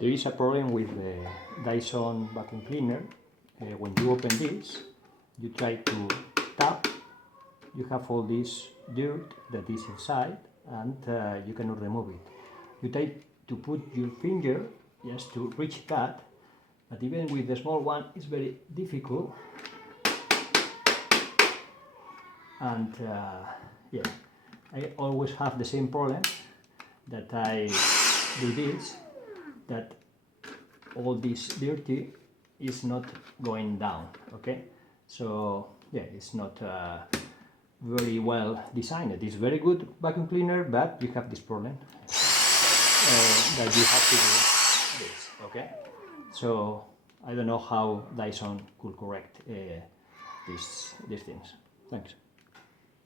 There is a problem with the Dyson vacuum cleaner. When you open this, you try to tap, you have all this dirt that is inside, and you cannot remove it. You try to put your finger just to reach that, but even with the small one it's very difficult. And yeah, I always have the same problem that I do this, that all this dirty is not going down, okay? So yeah, it's not very well designed. It's very good vacuum cleaner, but you have this problem that you have to do this, okay? So I don't know how Dyson could correct these things. Thanks.